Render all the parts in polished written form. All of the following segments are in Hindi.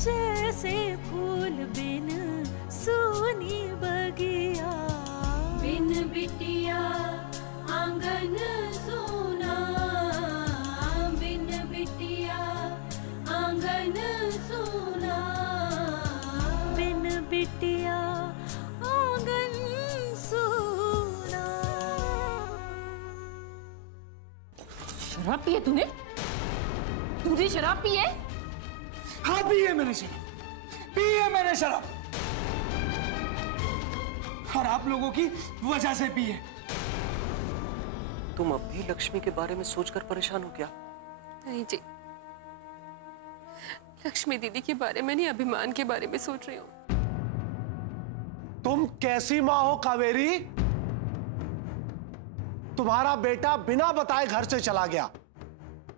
जैसे फूल बिन सूनी बगिया, बिन बिटिया आंगन सूना, बिन बिटिया आंगन सूना, बिन बिटिया आंगन सूना। शराब पी है तूने? तूने शराब पी है? हाँ पी है मैंने शराब, पी है मैंने शराब, और आप लोगों की वजह से पी है। तुम अब भी लक्ष्मी के बारे में सोचकर परेशान हो क्या? नहीं जी, लक्ष्मी दीदी के बारे में नहीं, अभिमान के बारे में सोच रही हूँ। तुम कैसी माँ हो कावेरी? तुम्हारा बेटा बिना बताए घर से चला गया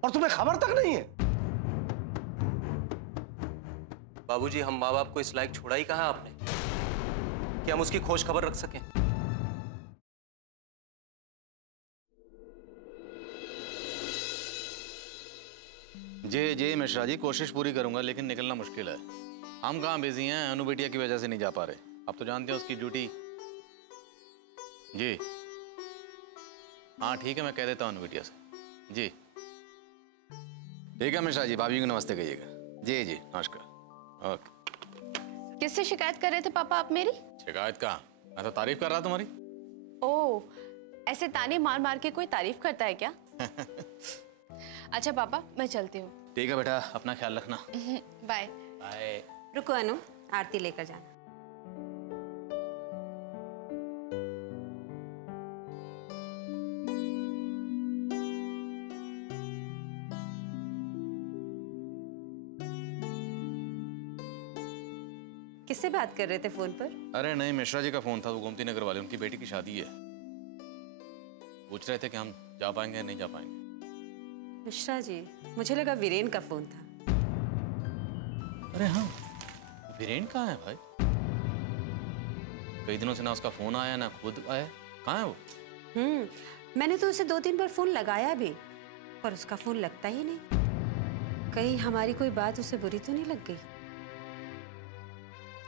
और तुम्हें खबर तक नहीं है। बाबूजी, हम माँ बाप को इस लायक छोड़ा ही कहाँ आपने कि हम उसकी खोज खबर रख सकें। जी जी मिश्रा जी, कोशिश पूरी करूंगा, लेकिन निकलना मुश्किल है। हम कहाँ बिजी हैं, अनु बेटिया की वजह से नहीं जा पा रहे। आप तो जानते हैं उसकी ड्यूटी। जी हाँ ठीक है, मैं कह देता हूँ अनु बेटिया से। जी ठीक है मिश्रा जी, भाभी को नमस्ते कहिएगा। जी जी नमस्कार। ओके। किससे शिकायत कर रहे थे पापा आप मेरी? शिकायत कहाँ, मैं तो तारीफ कर रहा तुम्हारी। ओह, ऐसे ताने मार मार के कोई तारीफ करता है क्या? अच्छा पापा, मैं चलती हूँ। ठीक है बेटा, अपना ख्याल रखना। Bye bye. रुको अनु, आरती लेकर जाना। किससे बात कर रहे थे फोन पर? अरे नहीं, मिश्रा जी का फोन था, वो गोमती नगर वाले, उनकी बेटी की शादी है। पूछ रहे थे कि हम जा पाएंगे या नहीं जा पाएंगे। मिश्रा जी, मुझे लगा वीरेन का फोन था। अरे हाँ, वीरेन कहाँ है भाई? कई दिनों से ना उसका फोन आया ना खुद आया। कहाँ है वो? मैंने तो उसे 2-3 बार फोन लगाया भी, पर उसका फोन लगता ही नहीं। कहीं हमारी कोई बात उसे बुरी तो नहीं लग गई?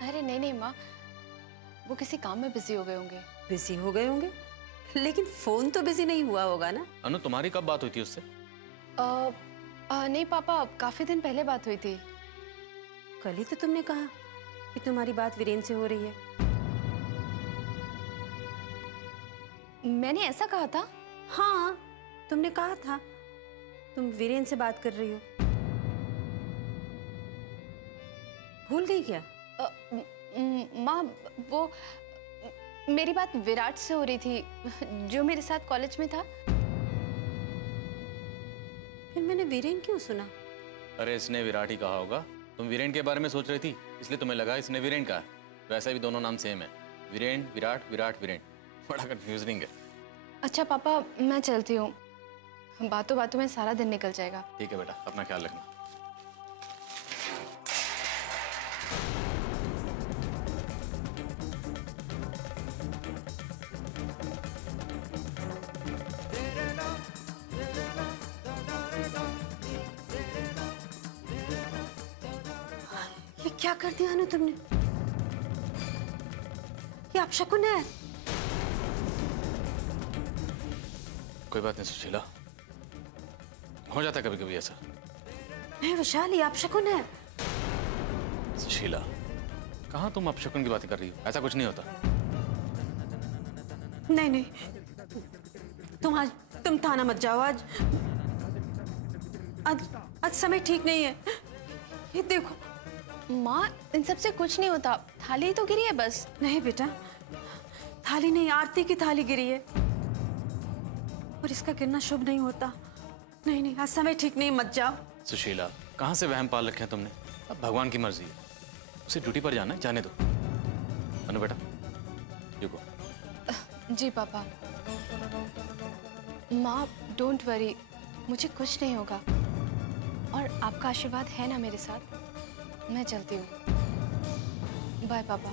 अरे नहीं नहीं माँ, वो किसी काम में बिजी हो गए होंगे। बिजी हो गए होंगे, लेकिन फोन तो बिजी नहीं हुआ होगा ना? अनु, तुम्हारी कब बात हुई थी उससे? नहीं पापा, काफी दिन पहले बात हुई थी। कल ही तो तुमने कहा कि तुम्हारी बात वीरेन से हो रही है। मैंने ऐसा कहा था? हाँ, तुमने कहा था तुम वीरेन से बात कर रही हो। भूल गई क्या? माँ, वो मेरी बात विराट से हो रही थी, जो मेरे साथ कॉलेज में था। फिर मैंने वीरेन क्यों सुना? अरे इसने विराट ही कहा होगा। तुम वीरेन के बारे में सोच रही थी, इसलिए तुम्हें लगा इसने वीरेन कहा। वैसे भी दोनों नाम सेम है, वीरेन विराट, विराट वीरेन। बड़ा कंफ्यूजिंग है। अच्छा पापा, मैं चलती हूँ, बातों बातों में सारा दिन निकल जाएगा। ठीक है बेटा, अपना ख्याल रखना। ये क्या कर दिया अनु तुमने? ये अपशकुन है। कोई बात नहीं सुशीला, हो जाता है कभी कभी ऐसा। नहीं विशाल, ये अपशकुन है। सुशीला, कहाँ तुम अपशकुन की बातें कर रही हो? ऐसा कुछ नहीं होता। नहीं नहीं, तुम थाना मत जाओ। आज समय ठीक नहीं है। ये देखो। माँ, इन सब से कुछ नहीं होता, थाली तो गिरी है बस। नहीं बेटा, थाली नहीं, आरती की थाली गिरी है, और इसका गिरना शुभ नहीं होता। नहीं नहीं, आज समय ठीक नहीं, मत जाओ। सुशीला, कहाँ से वहम पाल रखे हैं तुमने? अब भगवान की मर्जी है, उसे ड्यूटी पर जाना है, जाने दो। अनु बेटा, रुको। जी पापा। माँ, डोंट वरी, मुझे कुछ नहीं होगा, और आपका आशीर्वाद है ना मेरे साथ। मैं चलती हूँ। बाय पापा।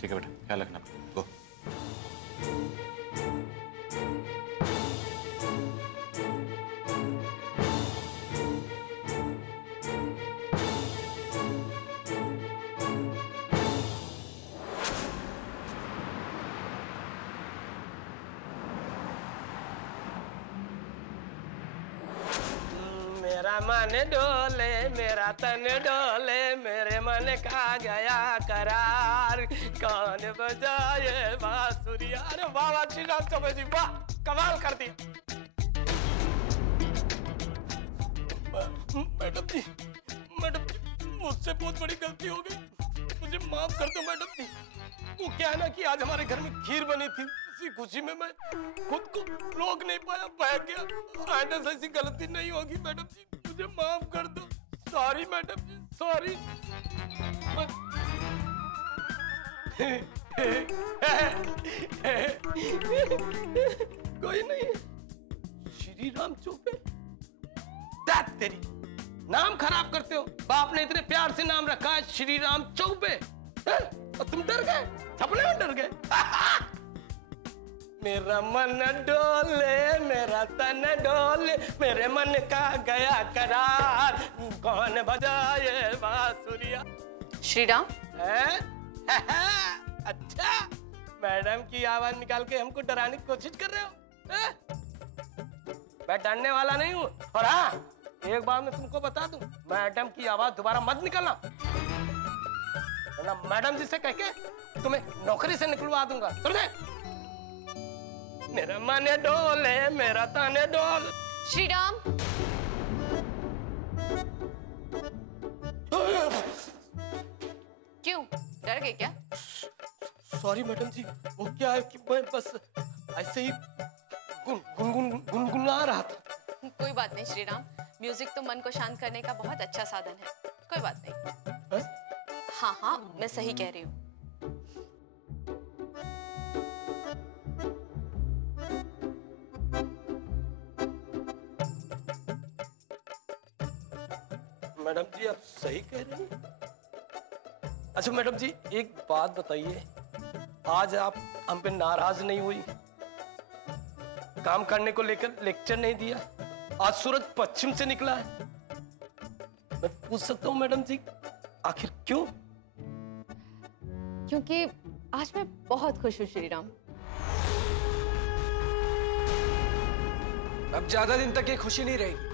ठीक है बेटा, ख्याल रखना। गो। मेरा मन डोले मेरा तन डोले मेरे मन का गया करार कौन बजाए बांसुरिया। अरे वाह वाह श्री राम चौबे जी वाह कमाल कर दिया। मैडम जी मुझसे बहुत बड़ी गलती हो गई, मुझे माफ कर दो मैडम जी। वो क्या है ना कि आज हमारे घर में खीर बनी थी, उसी खुशी में मैं खुद को रोक नहीं पाया, बह गया। आइंदा से ऐसी गलती नहीं होगी मैडम जी, मुझे माफ कर दो। सॉरी मैडम जी सॉरी। कोई नहीं। श्री राम चौबे तेरी नाम खराब करते हो। बाप ने इतने प्यार से नाम रखा है श्री राम चौबे और तुम डर गए, सपने में डर गए। मेरा मन डोले मेरा तन डोले मेरे मन का गया करार कौन बजाए बांसुरिया। श्री राम अच्छा मैडम की आवाज निकाल के हमको डराने की कोशिश कर रहे हो। मैं डरने वाला नहीं हूँ। और हाँ एक बार मैं तुमको बता दूं, मैडम की आवाज दोबारा मत निकालना, वरना मैडम जी से कह के तुम्हें नौकरी से निकलवा दूंगा। समझे? मेरा मन डोले मेरा तन डोले। श्री राम क्यों डर गए क्या? सॉरी मैडम जी, वो क्या है कि मैं बस ऐसे ही गुनगुना रहा था। कोई बात नहीं श्री राम, म्यूजिक तो मन को शांत करने का बहुत अच्छा साधन है, कोई बात नहीं। हाँ हाँ मैं सही कह रही हूँ। मैडम जी आप सही कह रही हैं। अच्छा मैडम जी एक बात बताइए, आज आप हम पे नाराज नहीं हुई? काम करने को लेकर लेक्चर नहीं दिया? आज सूरज पश्चिम से निकला है। मैं पूछ सकता हूँ मैडम जी आखिर क्यों? क्योंकि आज मैं बहुत खुश हूँ श्री राम। अब ज्यादा दिन तक ये खुशी नहीं रहेगी।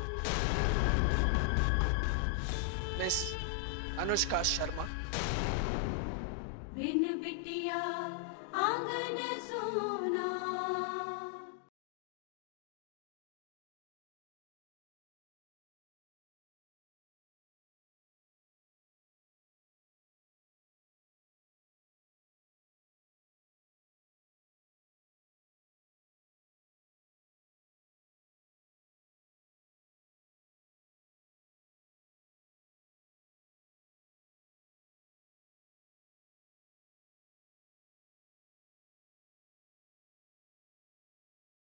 मिस अनुष्का शर्मा। बिन बिटिया आंगन सोना।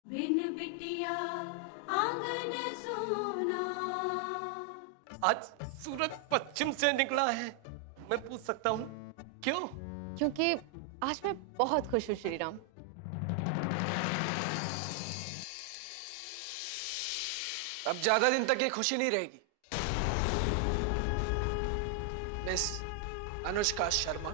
बिन बिटिया आंगन सोना। आज सूरज पश्चिम से निकला है, मैं पूछ सकता हूँ क्यों? क्योंकि आज मैं बहुत खुश हूँ श्री राम। अब ज्यादा दिन तक ये खुशी नहीं रहेगी। मिस अनुष्का शर्मा।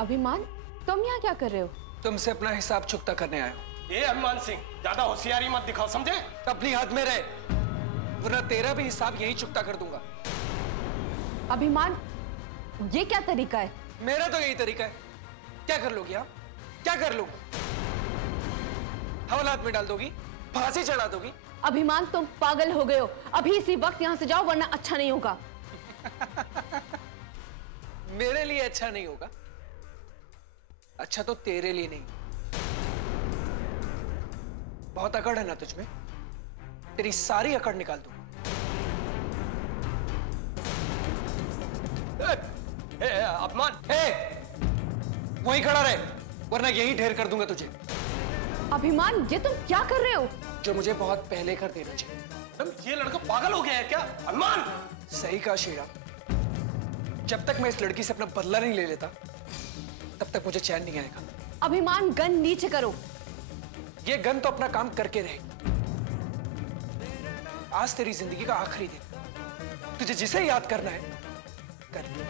अभिमान तुम यहाँ क्या कर रहे हो? तुमसे अपना हिसाब चुकता करने आया हूँ। ये अभिमान सिंह ज्यादा होशियारी मत दिखाओ, समझे? अपनी हाथ में रहे, वरना तेरा भी हिसाब यही चुकता कर दूंगा। अभिमान ये क्या तरीका है? मेरा तो यही तरीका है। क्या कर लोगी आप? क्या कर लोगी? हवालात में डाल दोगी? फांसी चढ़ा दोगी? अभिमान तुम पागल हो गए हो। अभी इसी वक्त यहाँ से जाओ वरना अच्छा नहीं होगा। मेरे लिए अच्छा नहीं होगा? अच्छा तो तेरे लिए नहीं। बहुत अकड़ है ना तुझमें? तेरी सारी अकड़ निकाल दूंगा। अपमान वहीं खड़ा रहे, वरना यही ढेर कर दूंगा तुझे। अभिमान ये तुम क्या कर रहे हो? जो मुझे बहुत पहले कर देना चाहिए। ये लड़का पागल हो गया है क्या? अभिमान सही कहा शेरा। जब तक मैं इस लड़की से अपना बदला नहीं ले लेता तब तक मुझे चैन नहीं आएगा। अभिमान गन नीचे करो। ये गन तो अपना काम करके रहेगी। आज तेरी जिंदगी का आखिरी दिन। तुझे जिसे याद करना है कर लो।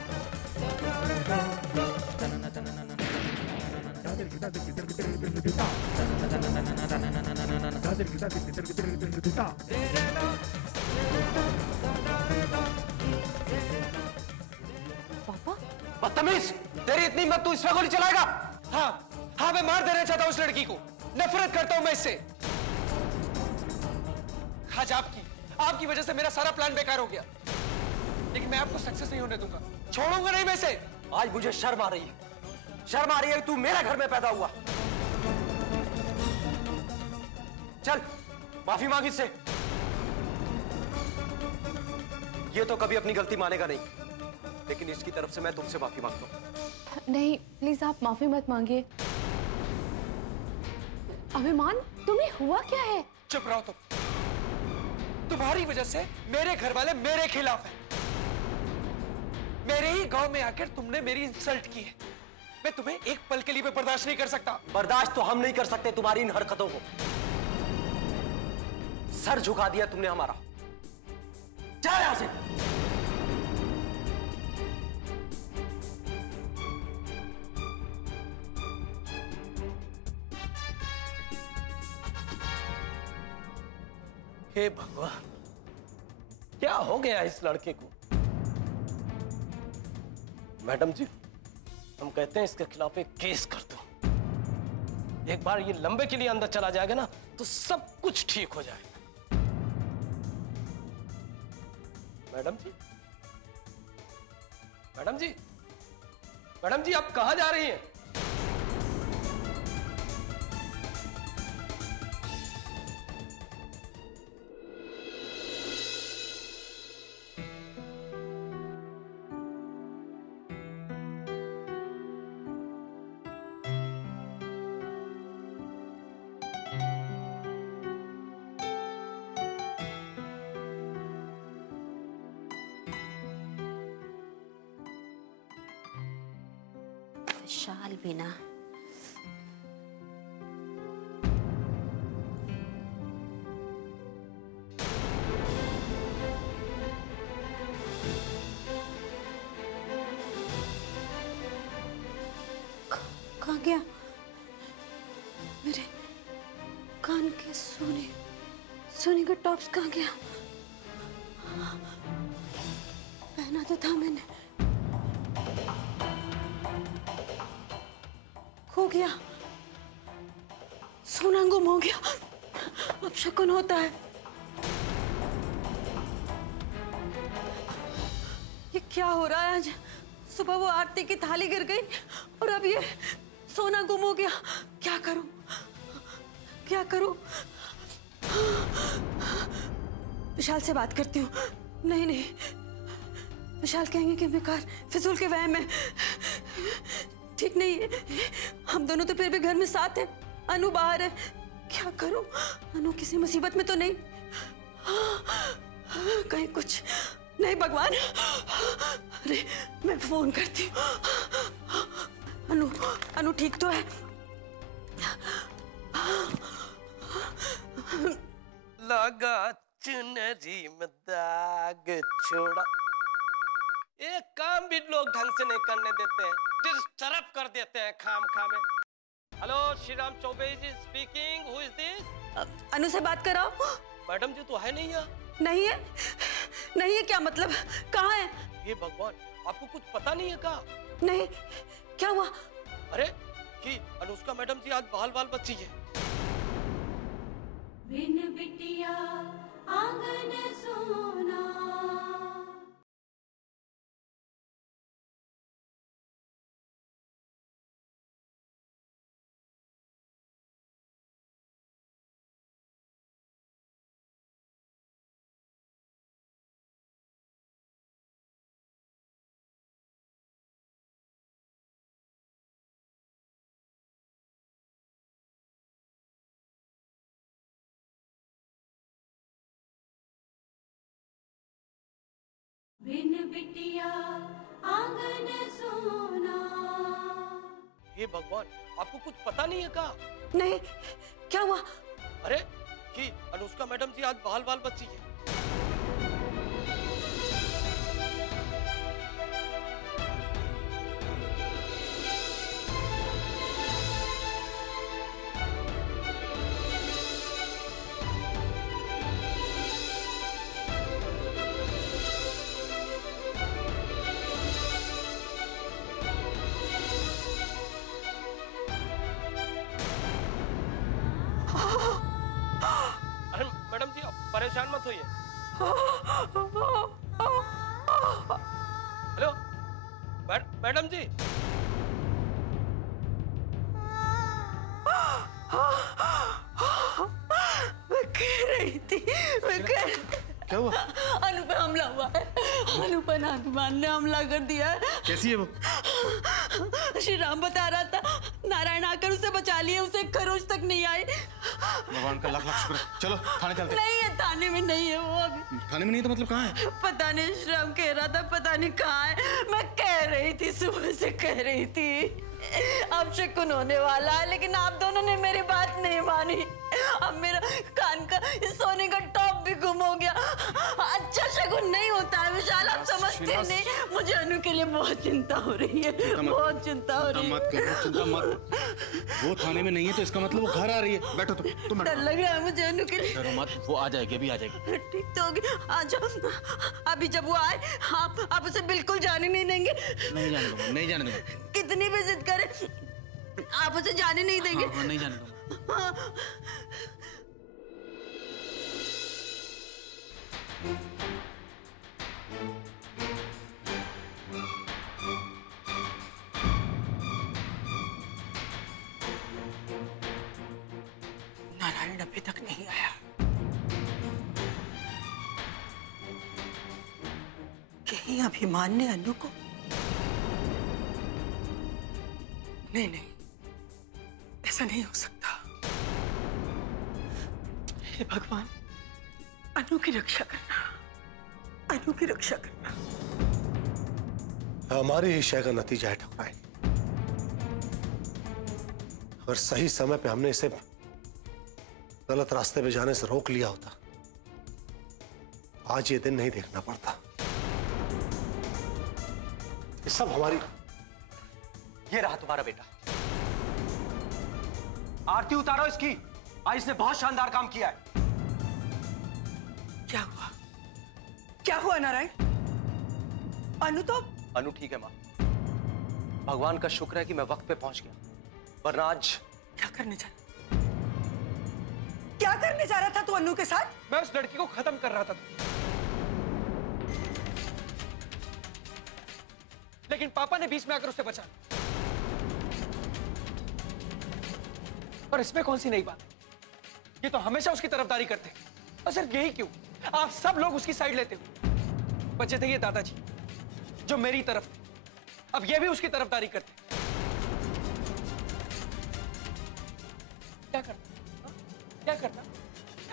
पापा बदतमीज, तेरी इतनी हिम्मत, तू इसमें गोली चलाएगा? हाँ हाँ, मैं मार देना चाहता हूँ उस लड़की को। नफरत करता हूं मैं इससे। आज आपकी वजह से मेरा सारा प्लान बेकार हो गया, लेकिन मैं आपको सक्सेस नहीं होने दूंगा। छोड़ूंगा नहीं मैं इसे। आज मुझे शर्म आ रही है, शर्म आ रही है कि तू मेरे घर में पैदा हुआ। चल माफी मांग इससे। ये तो कभी अपनी गलती मानेगा नहीं, लेकिन इसकी तरफ से मैं तुमसे माफी मांगता हूं। नहीं, प्लीज आप माफी मत मांगिए। अभिमान, तुम्हें हुआ क्या है? चुप रहो तुम। तुम्हारी वजह से मेरे घर वाले मेरे खिलाफ हैं। मेरे ही गांव में आकर तुमने मेरी इंसल्ट की है। मैं तुम्हें एक पल के लिए भी बर्दाश्त नहीं कर सकता। बर्दाश्त तो हम नहीं कर सकते तुम्हारी इन हरकतों को। सर झुका दिया तुमने हमारा। जा यहां से। हे भगवान, क्या हो गया इस लड़के को? मैडम जी, हम कहते हैं इसके खिलाफ एक केस कर दो। एक बार ये लंबे के लिए अंदर चला जाएगा ना, तो सब कुछ ठीक हो जाएगा। मैडम जी, मैडम जी, मैडम जी, आप कहां जा रही हैं? विशाल बिना कहाँ गया? मेरे कान के सोने का टॉप्स कहाँ गया? पहना तो था मैंने, खो गया। सोना गुम हो गया। अब शकुन होता है। ये क्या हो रहा है? आज सुबह वो आरती की थाली गिर गई और अब ये सोना गुम हो गया। क्या करूं, क्या करूं? विशाल से बात करती हूँ। नहीं नहीं, विशाल कहेंगे कि बेकार फिजूल के वहम में। ठीक नहीं है। हम दोनों तो फिर भी घर में साथ हैं। अनु बाहर है। क्या करूं? अनु किसी मुसीबत में तो नहीं? कहीं कुछ नहीं? भगवान, अरे मैं फोन करती हूँ। अनु ठीक तो है? लगा चुनरी में दाग छोड़ा। एक काम भी लोग ढंग से नहीं करने देते हैं, डिस्टर्ब कर देते हैं खाम खामे। Hello, Shri Ram Choubey ji speaking. Who is this? Anu से बात कराओ। मैडम जी तो है नहीं यहाँ। नहीं है? नहीं है क्या मतलब? कहाँ है? हे भगवान, आपको कुछ पता नहीं है का? नहीं, क्या हुआ? अरे कि अनुष्का मैडम जी आज बाल बाल बची है। बिन बिटिया आंगन सोना। बिन बिटिया आंगन सोना। हे भगवान, आपको कुछ पता नहीं है का? नहीं, क्या हुआ? अरे कि अनुष्का मैडम जी आज बाल बाल बची है। हेलो मैडम जी। मैं कह रही थी, क्या हुआ? अनु पे हमला हुआ है। अनु पर अभिमान ने हमला कर दिया है। कैसी है वो? श्री राम बता रहा था, नारायण आकर उसे बचा लिया, उसे खरोच तक नहीं आई। भगवान का लाख लाख शुक्र। चलो थाने चलते। नहीं है, थाने में नहीं है वो अभी। थाने में नहीं तो मतलब कहाँ है? पता नहीं, श्री राम कह रहा था पता नहीं कहाँ है। मैं कह रही थी, सुबह से कह रही थी अब शकुन होने वाला है, लेकिन आप दोनों ने मेरी बात नहीं मानी। अब मेरा कान का सोने का टॉप भी गुम हो गया। अच्छा शकुन नहीं होता है विशाल, आप समझते नहीं। मुझे अनु के लिए बहुत चिंता हो रही है, बहुत चिंता हो रही है। चिंता मत। वो थाने में नहीं है तो इसका मतलब वो घर आ रही है। बैठो तुम। डर लग रहा है मुझे अनु के लिए। डरो मत, वो आ जाएगी, अभी आ जाएगी। ठीक तो होगी, आ जाओ। अभी जब वो आए आप उसे बिल्कुल जाने नहीं देंगे? नहीं जाने दूंगा, नहीं जाने दूंगा। कितनी भी जिद करे आप उसे जाने नहीं देंगे? हाँ, नहीं जाने दूंगा। नारायण अभी तक नहीं आया। कहीं अभिमान ने अनु को? नहीं, ऐसा नहीं हो सकता। हे भगवान, अनु की रक्षा करना, अनु की रक्षा करना। हमारी ही शय का नतीजा है ठकुराइन। अगर सही समय पे हमने इसे गलत रास्ते पे जाने से रोक लिया होता, आज ये दिन नहीं देखना पड़ता। ये सब हमारी। ये रहा तुम्हारा बेटा। आरती उतारो इसकी। आज इसने बहुत शानदार काम किया है। क्या हुआ नारायण? अनु ठीक है माँ। भगवान का शुक्र है कि मैं वक्त पे पहुंच गया, वरना आज। क्या करने जा रहा था तू अनु के साथ? मैं उस लड़की को खत्म कर रहा था, लेकिन पापा ने बीच में आकर उसे बचा। और इसमें कौन सी नई बात? ये तो हमेशा उसकी तरफदारी करते हैं। और सिर्फ यही क्यों, आप सब लोग उसकी साइड लेते हो। बचे थे ये दादाजी जो मेरी तरफ थे, अब ये भी उसकी तरफदारी करते। क्या करता?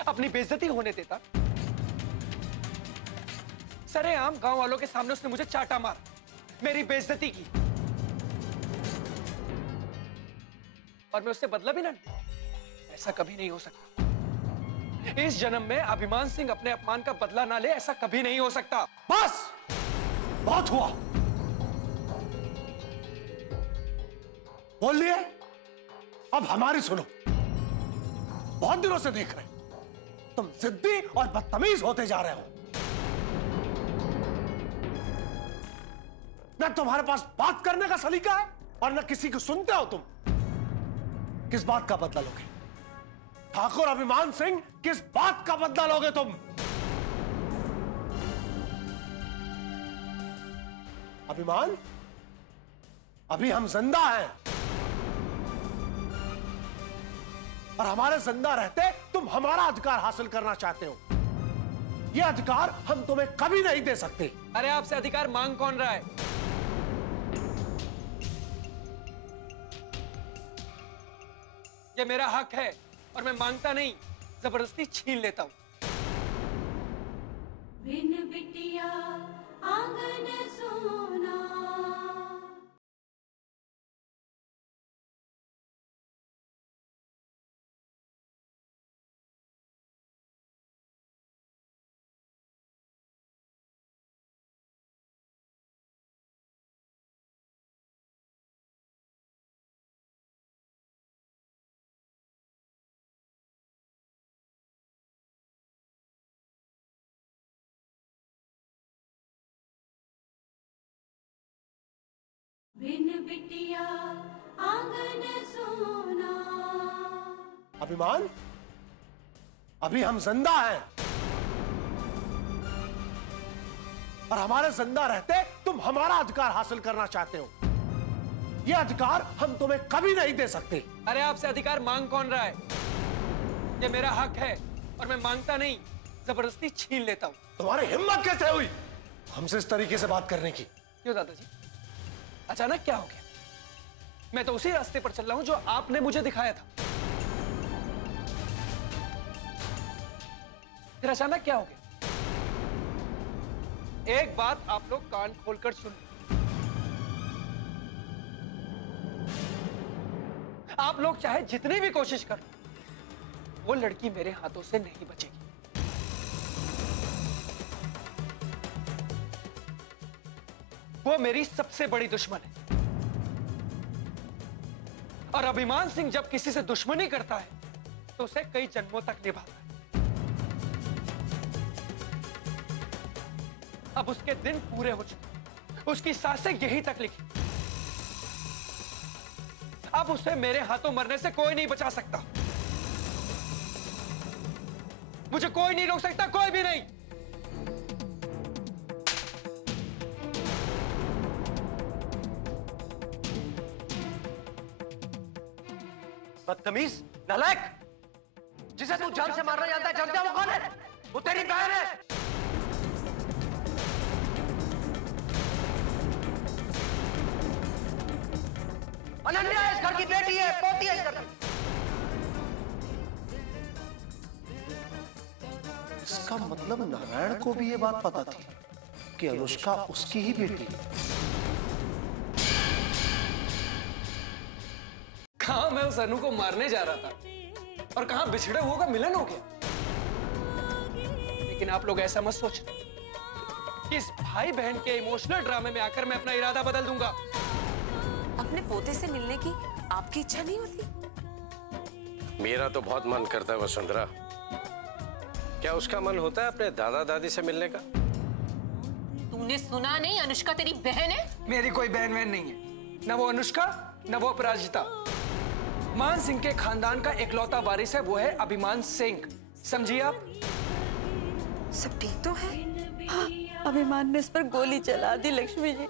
अपनी बेइज्जती होने देता? सरेआम गांव वालों के सामने उसने मुझे चाटा मारा, मेरी बेइज्जती की, और मैं उससे बदला भी ना लिया। ऐसा कभी नहीं हो सकता। इस जन्म में अभिमान सिंह अपने अपमान का बदला ना ले, ऐसा कभी नहीं हो सकता। बस बहुत हुआ, बोल लिए। अब हमारी सुनो। बहुत दिनों से देख रहे तुम जिद्दी और बदतमीज होते जा रहे हो। न तुम्हारे पास बात करने का सलीका है और न किसी को सुनते हो तुम। किस बात का बदला लोगे? ठाकुर अभिमान सिंह, किस बात का बदला लोगे तुम? अभिमान, अभी हम जिंदा हैं और हमारे जिंदा रहते तुम हमारा अधिकार हासिल करना चाहते हो। यह अधिकार हम तुम्हें कभी नहीं दे सकते। अरे आपसे अधिकार मांग कौन रहा है? ये मेरा हक है और मैं मांगता नहीं, जबरदस्ती छीन लेता हूं। बिन बिटिया आंगन सोना। बिन बिटिया आंगन सोना। अभिमान, अभी हम जिंदा हैं और हमारे जिंदा रहते तुम हमारा अधिकार हासिल करना चाहते हो। ये अधिकार हम तुम्हें कभी नहीं दे सकते। अरे आपसे अधिकार मांग कौन रहा है? ये मेरा हक है और मैं मांगता नहीं, जबरदस्ती छीन लेता हूं। तुम्हारी हिम्मत कैसे हुई हमसे इस तरीके से बात करने की? क्यों दादाजी, अचानक क्या हो गया? मैं तो उसी रास्ते पर चल रहा हूं जो आपने मुझे दिखाया था। फिर अचानक क्या हो गया? एक बात आप लोग कान खोलकर सुन, आप लोग चाहे जितनी भी कोशिश कर, वो लड़की मेरे हाथों से नहीं बचेगी। वो मेरी सबसे बड़ी दुश्मन है और अभिमान सिंह जब किसी से दुश्मनी करता है तो उसे कई जन्मों तक निभाता है। अब उसके दिन पूरे हो चुके, उसकी सांसें यहीं तक लिखी। अब उसे मेरे हाथों मरने से कोई नहीं बचा सकता। मुझे कोई नहीं रोक सकता, कोई भी नहीं। बदतमीज, नालायक, जिसे तू जान से मारना जानता है, जानते हो वो कौन है? वो तेरी बहन है। अनन्या इस घर की बेटी है, पोती है इस घर की। इसका मतलब नारायण को भी ये बात पता थी कि अनुष्का उसकी ही बेटी है। कहां मैं उस अनु को मारने जा रहा था और कहां बिछड़े हुओं का मिलन हो गया। लेकिन आप लोग ऐसा मत सोचना कि इस भाई बहन के इमोशनल ड्रामे में आकर मैं अपना इरादा बदल दूंगा। अपने पोते से मिलने की आपकी इच्छा नहीं होती? मेरा तो बहुत मन करता है वसुंधरा। क्या उसका मन होता है अपने दादा दादी से मिलने का? तूने सुना नहीं, अनुष्का तेरी बहन है? मेरी कोई बहन वहन नहीं है, न वो अनुष्का न वो अपराजिता। मान सिंह के खानदान का इकलौता वारिस है, वो है अभिमान सिंह। समझिए आप? सब ठीक तो है? हाँ, अभिमान ने इस पर गोली चला दी लक्ष्मी जी।